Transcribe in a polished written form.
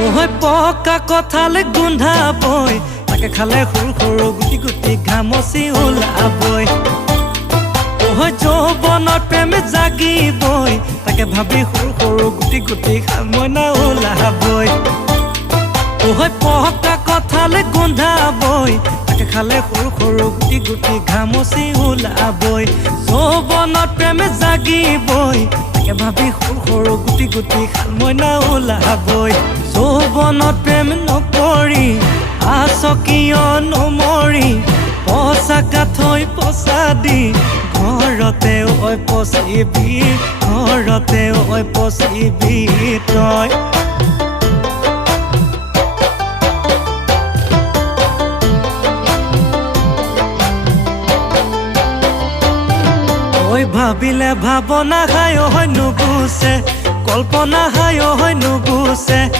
ওহৈ পকা কঁঠালে গোন্ধাবই, তাকে খালে সৰু সৰু গুটি গুটি ঘামচি ওলাবই। ওহৈ যৌৱনত প্ৰেম জাগিবই, তাকে ভাবি সৰু সৰু গুটি গুটি শালমইনা ওলাবই। ওহৈ পকা কঁঠালে গোন্ধাবই, তাকে খালে সৰু সৰু গুটি গুটি ঘামচি ওলাবই। যৌৱনত প্ৰেম জাগিবই, তাকে ভাবি সৰু সৰু গুটি গুটি শালমইনা ওলাবই। যৌৱনত প্ৰেম নকৰি আচকিয় নমৰি, পচাকা থৈ পচা দি ঘৰতে ঐ পচিবি, ঘৰতে ঐ পচিবি তই। ঐ ভাবিলে ভাৱনা হায় হয় নুগুচে, কল্পনা হায় হয় নুগুচে।